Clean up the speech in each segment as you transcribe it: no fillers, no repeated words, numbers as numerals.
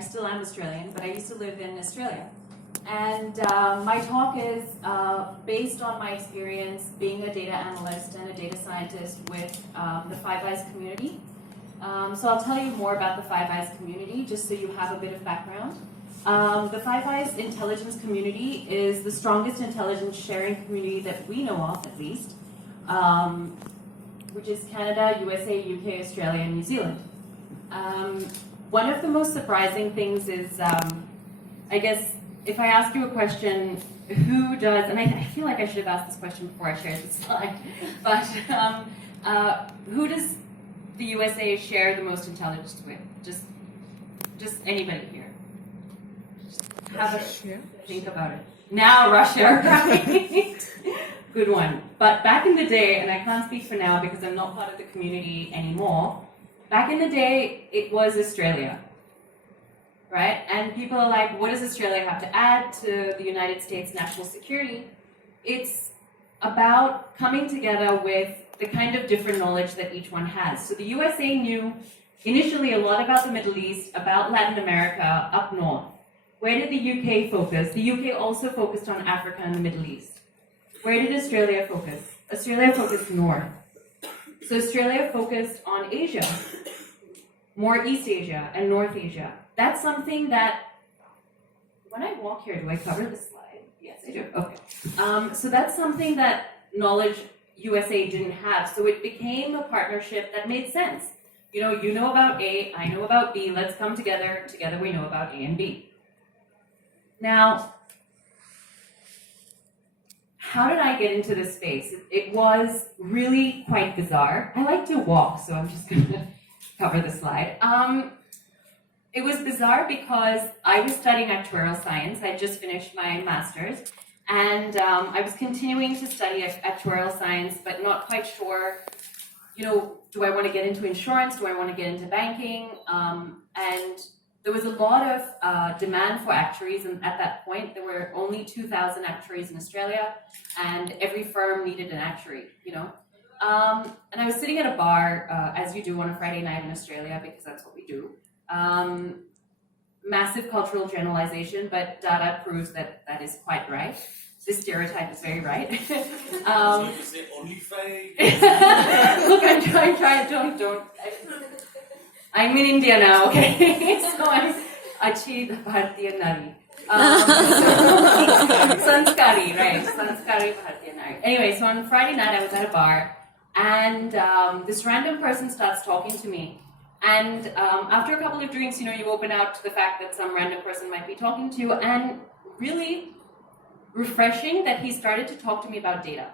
I still am Australian, but I used to live in Australia. And my talk is based on my experience being a data analyst and a data scientist with the Five Eyes community. So I'll tell you more about the Five Eyes community, just so you have a bit of background. The Five Eyes intelligence community is the strongest intelligence sharing community that we know of, at least, which is Canada, USA, UK, Australia, and New Zealand. One of the most surprising things is, I guess, if I ask you a question, who does, and I feel like I should have asked this question before I shared this slide, but who does the USA share the most intelligence with? Just anybody here. Have a think about it. Now Russia, right? Good one. But back in the day, and I can't speak for now because I'm not part of the community anymore, back in the day, it was Australia, right? And people are like, what does Australia have to add to the United States national security? It's about coming together with the kind of different knowledge that each one has. So the USA knew initially a lot about the Middle East, about Latin America, up north. Where did the UK focus? The UK also focused on Africa and the Middle East. Where did Australia focus? Australia focused north. So Australia focused on Asia, more East Asia and North Asia. That's something that, when I walk here, do I cover this slide? Yes, I do. Okay. So that's something that Knowledge USA didn't have. So it became a partnership that made sense. You know about A, I know about B, let's come together. Together we know about A and B. Now, how did I get into this space? It was really quite bizarre. I like to walk, so I'm just going to cover the slide. It was bizarre because I was studying actuarial science. I just finished my master's, and I was continuing to study actuarial science, but not quite sure, do I want to get into insurance? Do I want to get into banking? And there was a lot of demand for actuaries, and at that point, there were only 2,000 actuaries in Australia, and every firm needed an actuary, And I was sitting at a bar, as you do on a Friday night in Australia, because that's what we do. Massive cultural generalization, but data proves that that is quite right. This stereotype is very right. So you say only Friday? Look, I'm trying, don't. I'm in India now, okay? So I'm Achi Bharatiya Nari. Sanskari, right? Sanskari Bharatiya Nari. Anyway, so on Friday night I was at a bar, and this random person starts talking to me. And after a couple of drinks, you open out to the fact that some random person might be talking to you, and really refreshing that he started to talk to me about data.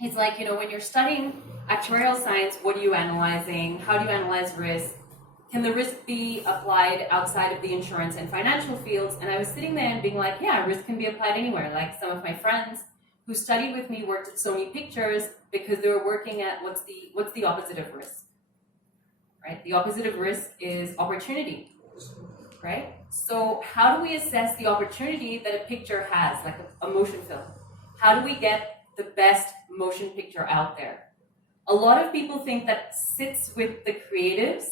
He's like, when you're studying actuarial science, what are you analyzing? How do you analyze risk? Can the risk be applied outside of the insurance and financial fields? And I was sitting there and being like, yeah, risk can be applied anywhere. Like some of my friends who studied with me worked at Sony Pictures because they were working at what's the opposite of risk, right? The opposite of risk is opportunity, right? So how do we assess the opportunity that a picture has, like a motion film? How do we get the best motion picture out there? A lot of people think that sits with the creatives,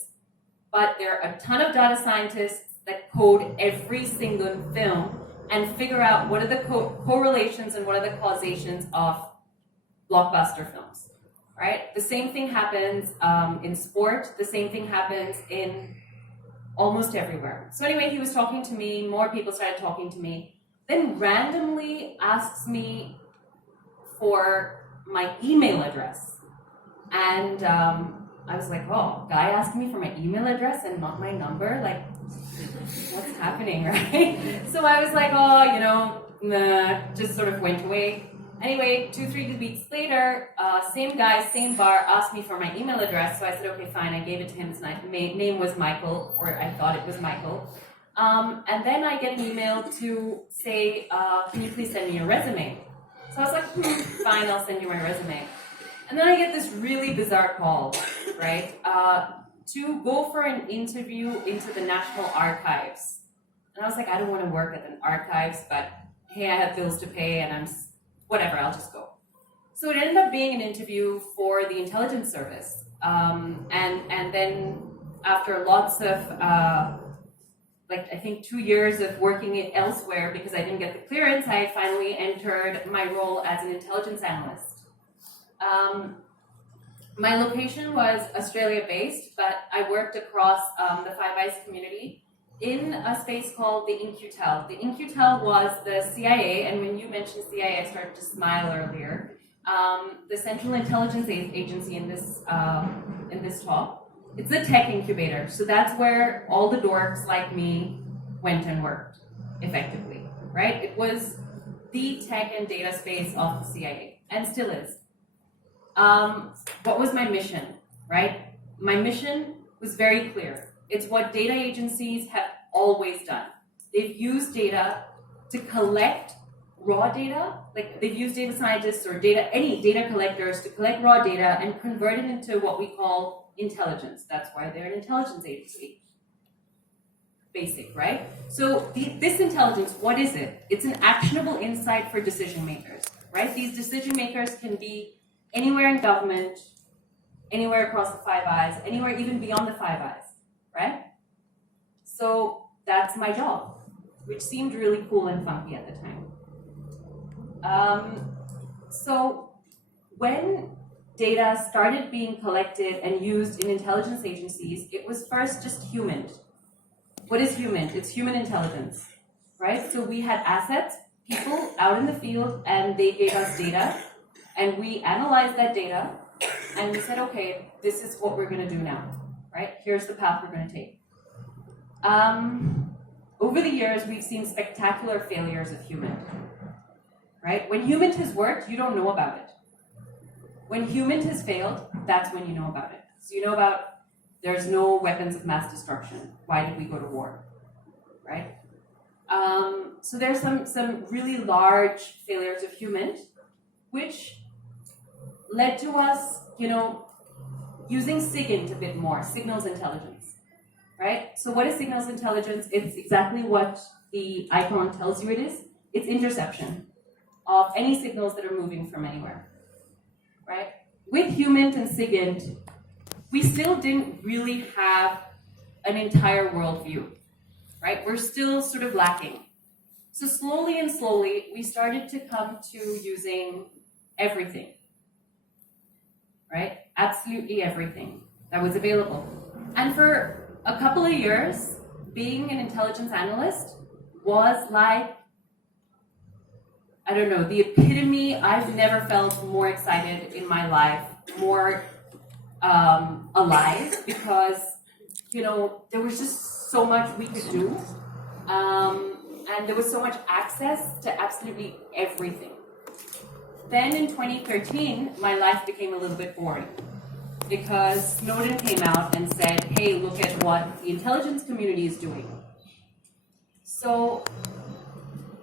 but there are a ton of data scientists that code every single film and figure out what are the correlations and what are the causations of blockbuster films, right? The same thing happens in sport. The same thing happens in almost everywhere. So anyway, he was talking to me. More people started talking to me. Then randomly asks me for my email address. And I was like, oh, guy asked me for my email address and not my number? Like, what's happening, right? So I was like, nah, just sort of went away. Anyway, 2-3 weeks later, same guy, same bar, asked me for my email address. So I said, okay, fine. I gave it to him. His name was Michael, or I thought it was Michael. And then I get an email to say, can you please send me your resume? So I was like, fine, I'll send you my resume. And then I get this really bizarre call, right? To go for an interview into the National Archives. And I was like, I don't want to work at the archives, but hey, I have bills to pay and whatever, I'll just go. So it ended up being an interview for the intelligence service. And then after lots of like I think 2 years of working it elsewhere because I didn't get the clearance, I finally entered my role as an intelligence analyst. My location was Australia-based, but I worked across the Five Eyes community in a space called the In-Q-Tel. The In-Q-Tel was the CIA, and when you mentioned CIA, I started to smile earlier. The Central Intelligence Agency in this talk. It's a tech incubator, so that's where all the dorks like me went and worked, effectively, right? It was the tech and data space of the CIA, and still is. What was my mission, right? My mission was very clear. It's what data agencies have always done. They've used data to collect raw data, like they've used data scientists or any data collectors to collect raw data and convert it into what we call intelligence. That's why they're an intelligence agency. Basic, right? So this intelligence, what is it? It's an actionable insight for decision makers, right? These decision makers can be anywhere in government, anywhere across the Five Eyes, anywhere even beyond the Five Eyes, right? So that's my job, which seemed really cool and funky at the time. So when data started being collected and used in intelligence agencies, it was first just human. What is human? It's human intelligence, right? So we had assets, people out in the field, and they gave us data, and we analyzed that data, and we said, okay, this is what we're going to do now, right? Here's the path we're going to take. Over the years, we've seen spectacular failures of human, right? When human has worked, you don't know about it. When human has failed, that's when you know about it. So you know about there's no weapons of mass destruction. Why did we go to war, right? So there's some really large failures of human, which led to us, using SIGINT a bit more, signals intelligence, right? So what is signals intelligence? It's exactly what the icon tells you it is. It's interception of any signals that are moving from anywhere, right? With HUMINT and SIGINT, we still didn't really have an entire worldview, right? We're still sort of lacking. So slowly and slowly, we started to come to using everything, right? Absolutely everything that was available. And for a couple of years, being an intelligence analyst was like, I don't know, the epitome. I've never felt more excited in my life, more alive, because, there was just so much we could do. And there was so much access to absolutely everything. Then in 2013, my life became a little bit boring because Snowden came out and said, hey, look at what the intelligence community is doing. So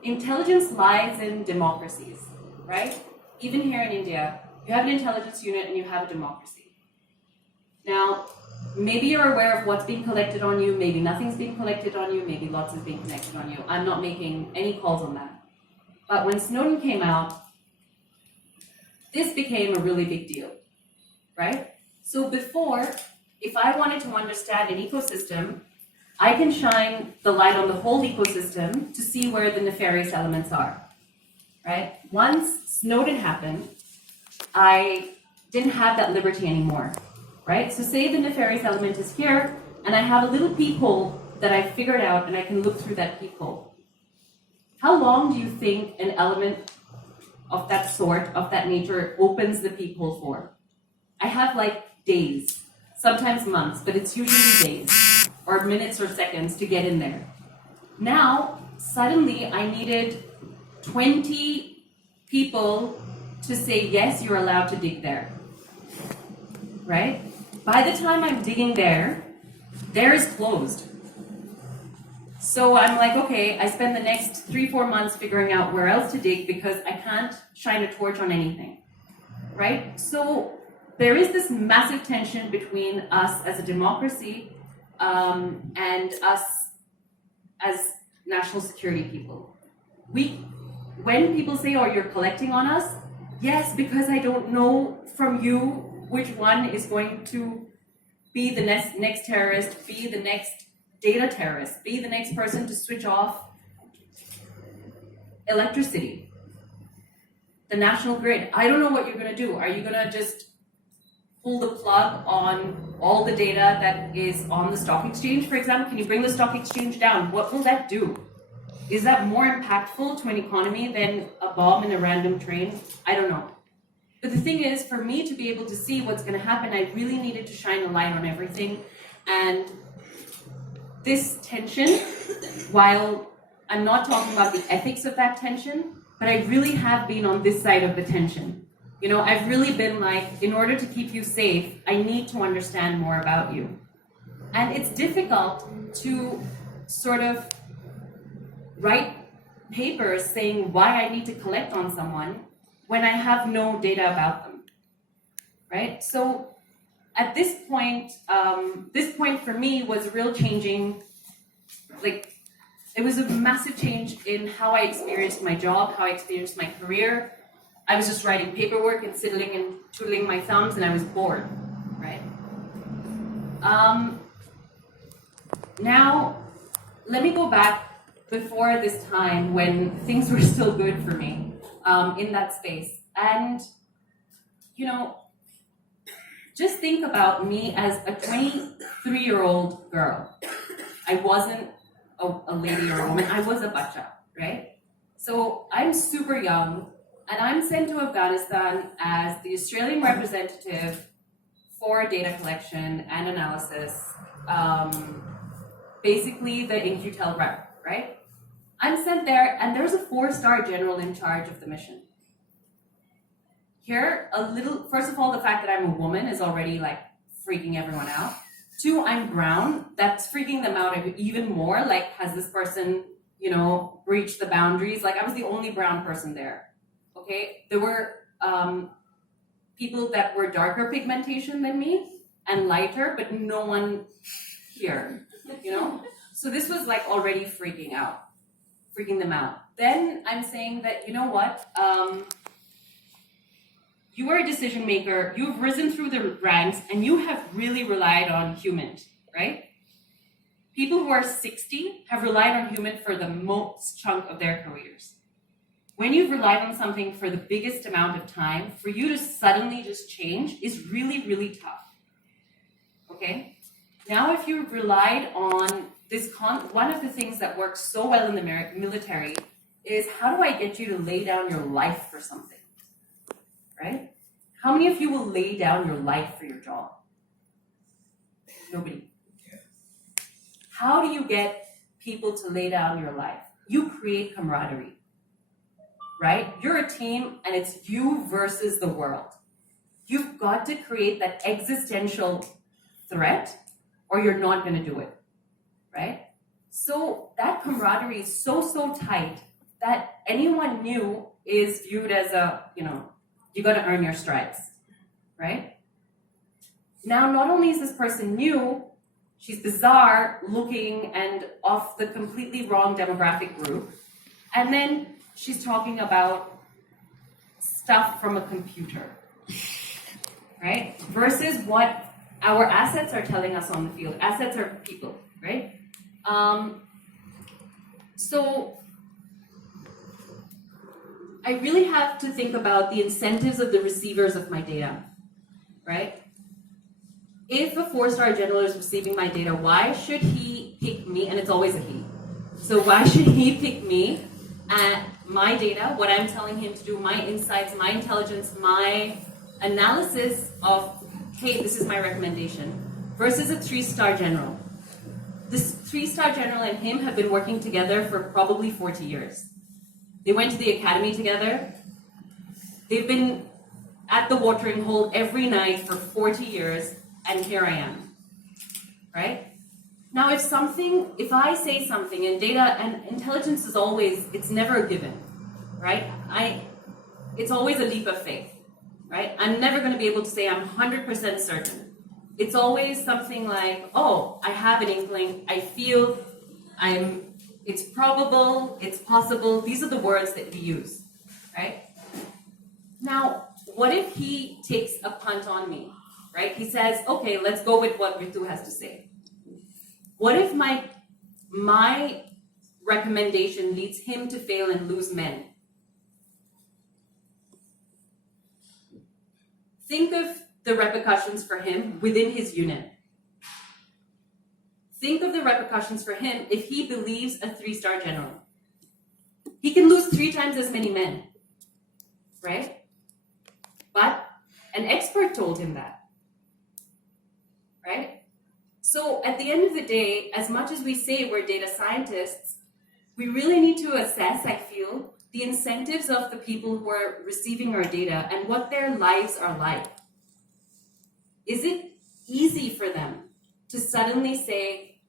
intelligence lies in democracies, right? Even here in India, you have an intelligence unit and you have a democracy. Now, maybe you're aware of what's being collected on you, maybe nothing's being collected on you, maybe lots is being collected on you. I'm not making any calls on that. But when Snowden came out, this became a really big deal, right? So before, if I wanted to understand an ecosystem, I can shine the light on the whole ecosystem to see where the nefarious elements are, right? Once Snowden happened, I didn't have that liberty anymore, right? So say the nefarious element is here, and I have a little peephole that I figured out, and I can look through that peephole. How long do you think an element of that sort, of that nature, opens the peephole for? I have like days, sometimes months, but it's usually days or minutes or seconds to get in there. Now, suddenly I needed 20 people to say, yes, you're allowed to dig there, right? By the time I'm digging there is closed. So I'm like, okay, I spend the next 3-4 months figuring out where else to dig because I can't shine a torch on anything, right? So there is this massive tension between us as a democracy and us as national security people. When people say, oh, you're collecting on us, yes, because I don't know from you which one is going to be the next terrorist, be the next data terrorist, be the next person to switch off electricity, the national grid. I don't know what you're going to do. Are you going to just pull the plug on all the data that is on the stock exchange, for example? Can you bring the stock exchange down? What will that do? Is that more impactful to an economy than a bomb in a random train? I don't know. But the thing is, for me to be able to see what's going to happen, I really needed to shine a light on everything. And this tension, while I'm not talking about the ethics of that tension, but I really have been on this side of the tension. You know, I've really been like, in order to keep you safe, I need to understand more about you. And it's difficult to sort of write papers saying why I need to collect on someone when I have no data about them, right? So at this point for me was a real changing, like, it was a massive change in how I experienced my job, how I experienced my career. I was just writing paperwork and sitting and twiddling my thumbs, and I was bored, right? Now, let me go back before this time when things were still good for me in that space. And, you know, just think about me as a 23-year-old girl. I wasn't a lady or a woman, I was a bacha, right? So I'm super young, and I'm sent to Afghanistan as the Australian representative for data collection and analysis, basically the In-Q-Tel rep, right? I'm sent there, and there's a 4-star general in charge of the mission. Here, first of all, the fact that I'm a woman is already like freaking everyone out. 2, I'm brown, that's freaking them out even more. Like, has this person, you know, breached the boundaries? Like, I was the only brown person there, okay? There were people that were darker pigmentation than me and lighter, but no one here, you know? So this was like already freaking them out. Then I'm saying that, you know what? You are a decision maker, you've risen through the ranks, and you have really relied on human, right? People who are 60 have relied on human for the most chunk of their careers. When you've relied on something for the biggest amount of time, for you to suddenly just change is really, really tough, okay? Now, if you've relied on this, one of the things that works so well in the military is, how do I get you to lay down your life for something? Right? How many of you will lay down your life for your job? Nobody. How do you get people to lay down your life? You create camaraderie, right? You're a team, and it's you versus the world. You've got to create that existential threat, or you're not going to do it, right? So that camaraderie is so tight that anyone new is viewed as a, you know, you got to earn your stripes, right? Now, not only is this person new, she's bizarre looking and off the completely wrong demographic group, and then she's talking about stuff from a computer, right? Versus what our assets are telling us on the field. Assets are people, right? So I really have to think about the incentives of the receivers of my data, right? If a 4-star general is receiving my data, why should he pick me? And it's always a he. So why should he pick me at my data, what I'm telling him to do, my insights, my intelligence, my analysis of, hey, this is my recommendation, versus a 3-star general? This 3-star general and him have been working together for probably 40 years. They went to the academy together. They've been at the watering hole every night for 40 years, and here I am, right? Now, if I say something, and data and intelligence is always, it's never a given, right? It's always a leap of faith, right? I'm never going to be able to say I'm 100% certain. It's always something like, oh, I have an inkling, I feel, it's probable, it's possible. These are the words that we use, right? Now, what if he takes a punt on me, right? He says, okay, let's go with what Ritu has to say. what if my recommendation leads him to fail and lose men? Think of the repercussions for him within his unit. Think of the repercussions for him if he believes a 3-star general. He can lose 3 times as many men, right? But an expert told him that, right? So at the end of the day, as much as we say we're data scientists, we really need to assess, I feel, the incentives of the people who are receiving our data and what their lives are like. Is it easy for them to suddenly say,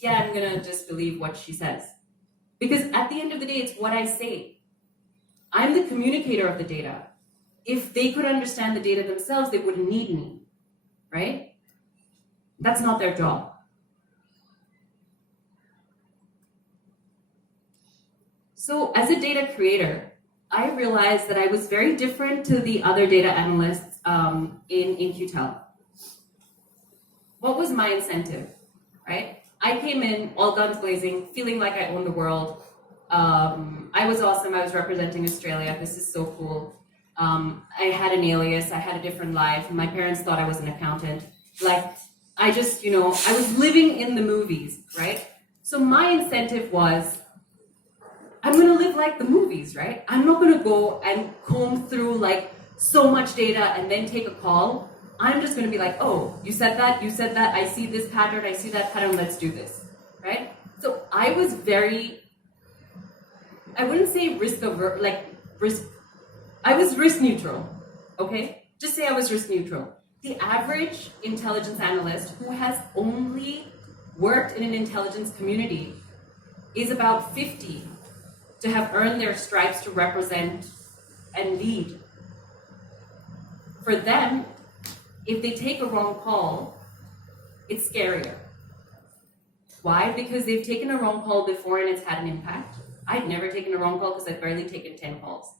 yeah, I'm gonna just believe what she says? Because at the end of the day, it's what I say. I'm the communicator of the data. If they could understand the data themselves, they wouldn't need me, right? That's not their job. So as a data creator, I realized that I was very different to the other data analysts in QTEL. What was my incentive, right? I came in all guns blazing, feeling like I owned the world. I was awesome. I was representing Australia. This is so cool. I had an alias. I had a different life. My parents thought I was an accountant. Like, I just, I was living in the movies, right? So my incentive was, I'm going to live like the movies, right? I'm not going to go and comb through like so much data and then take a call. I'm just going to be like, oh, you said that, I see this pattern, I see that pattern, let's do this, right? So I was I wouldn't say I was risk neutral, okay? Just say I was risk neutral. The average intelligence analyst who has only worked in an intelligence community is about 50 to have earned their stripes to represent and lead. For them, if they take a wrong call, it's scarier. Why? Because they've taken a wrong call before and it's had an impact. I've never taken a wrong call because I've barely taken 10 calls,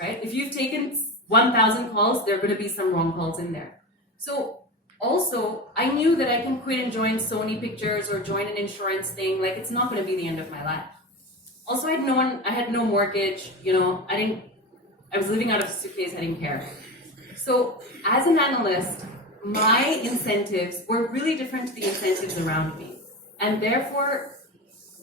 right? If you've taken 1,000 calls, there are going to be some wrong calls in there. So also, I knew that I can quit and join Sony Pictures or join an insurance thing. Like, it's not going to be the end of my life. Also, I had no mortgage, I was living out of a suitcase, I didn't care. So as an analyst, my incentives were really different to the incentives around me. And therefore,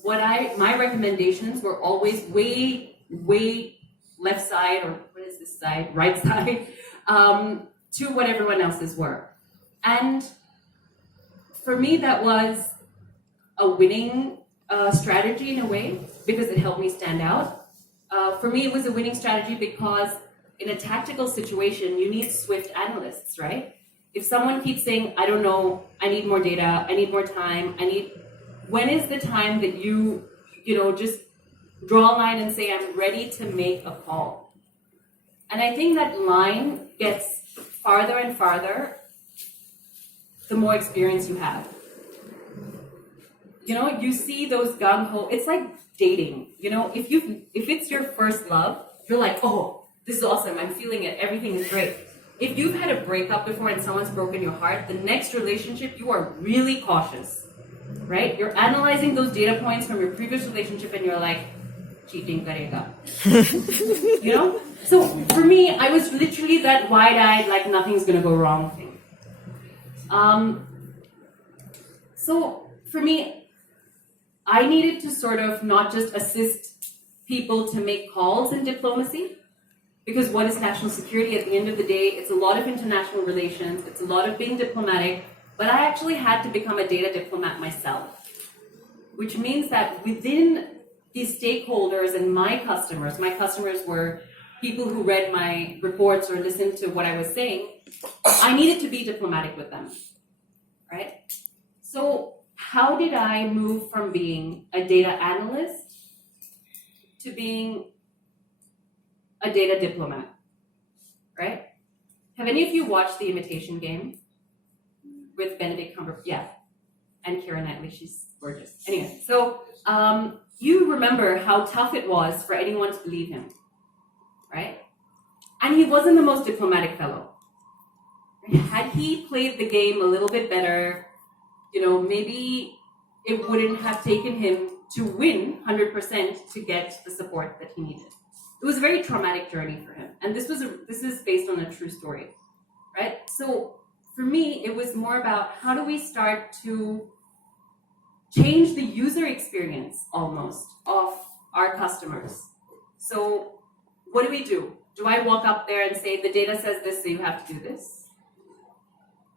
my recommendations were always way, way left side, or what is this side, right side, to what everyone else's were. And for me, that was a winning strategy in a way, because it helped me stand out. For me, it was a winning strategy because in a tactical situation, you need swift analysts, right? If someone keeps saying, I don't know, I need more data, I need more time, when is the time that you just draw a line and say, I'm ready to make a call? And I think that line gets farther and farther the more experience you have. You see those gung-ho, it's like dating, if it's your first love, you're like, oh, this is awesome, I'm feeling it, everything is great. If you've had a breakup before and someone's broken your heart, the next relationship, you are really cautious, right? You're analyzing those data points from your previous relationship and you're like, cheating karega. So for me, I was literally that wide-eyed, like nothing's gonna go wrong thing. So for me, I needed to sort of not just assist people to make calls in diplomacy, because what is national security? At the end of the day, it's a lot of international relations, it's a lot of being diplomatic, but I actually had to become a data diplomat myself, which means that within the stakeholders and my customers were people who read my reports or listened to what I was saying, I needed to be diplomatic with them, right? So how did I move from being a data analyst to being a data diplomat, right? Have any of you watched The Imitation Game with Benedict Cumberbatch? Yeah, and Keira Knightley, she's gorgeous. Anyway, so you remember how tough it was for anyone to believe him, right? And he wasn't the most diplomatic fellow. Had he played the game a little bit better, maybe it wouldn't have taken him to win 100% to get the support that he needed. It was a very traumatic journey for him. And this is based on a true story, right? So for me, it was more about how do we start to change the user experience almost of our customers. So what do? Do I walk up there and say, the data says this, so you have to do this?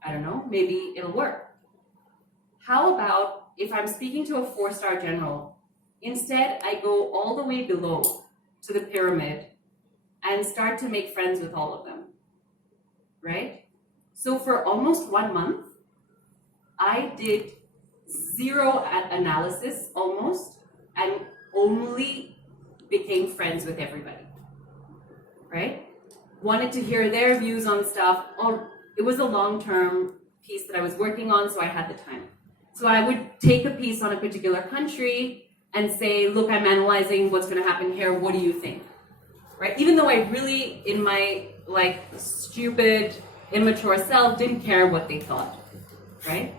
I don't know, maybe it'll work. How about if I'm speaking to a 4-star general, instead I go all the way below to the pyramid and start to make friends with all of them, right? So for almost 1 month, I did zero analysis almost and only became friends with everybody, right? Wanted to hear their views on stuff. It was a long-term piece that I was working on, so I had the time. So I would take a piece on a particular country and say, look, I'm analyzing what's going to happen here. What do you think? Right? Even though I really, in my stupid, immature self, didn't care what they thought, right?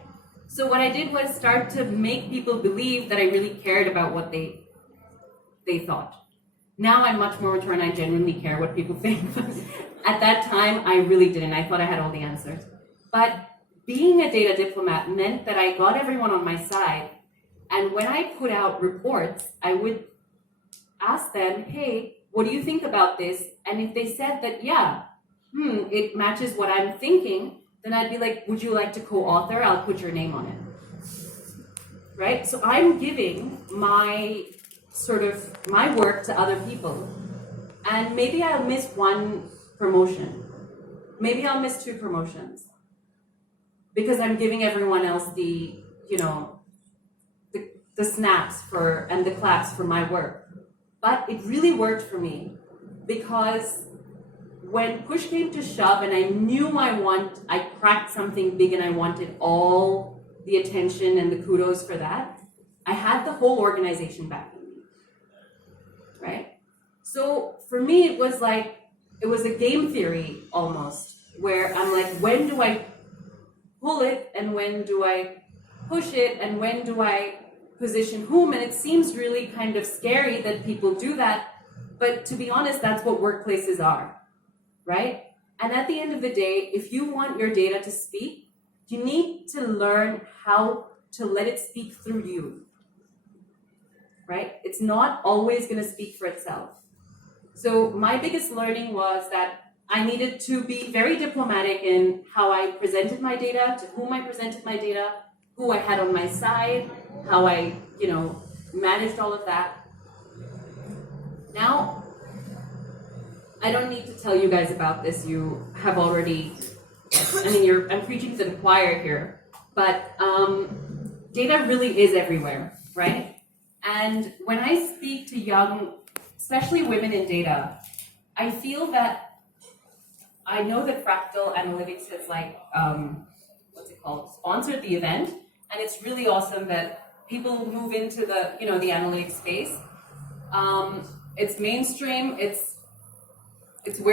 So what I did was start to make people believe that I really cared about what they thought. Now I'm much more mature and I genuinely care what people think. At that time, I really didn't. I thought I had all the answers. But being a data diplomat meant that I got everyone on my side. And when I put out reports, I would ask them, hey, what do you think about this? And if they said that, yeah, it matches what I'm thinking, then I'd be like, would you like to co-author? I'll put your name on it. Right? So I'm giving my work to other people. And maybe I'll miss one promotion. Maybe I'll miss 2 promotions. Because I'm giving everyone else the snaps and the claps for my work. But it really worked for me because when push came to shove and I knew I cracked something big and I wanted all the attention and the kudos for that, I had the whole organization backing me, right? So for me, it was a game theory almost, where I'm like, when do I pull it and when do I push it and when do I position whom? And it seems really kind of scary that people do that, but to be honest, that's what workplaces are, right? And at the end of the day, if you want your data to speak, you need to learn how to let it speak through you, right? It's not always going to speak for itself. So my biggest learning was that I needed to be very diplomatic in how I presented my data, to whom I presented my data, who I had on my side, how I, managed all of that. Now, I don't need to tell you guys about this. You have already, I'm preaching to the choir here, but data really is everywhere, right? And when I speak to young, especially women in data, I feel that I know that Fractal Analytics has sponsored the event, and it's really awesome that people move into the the analytics space. It's mainstream. It's where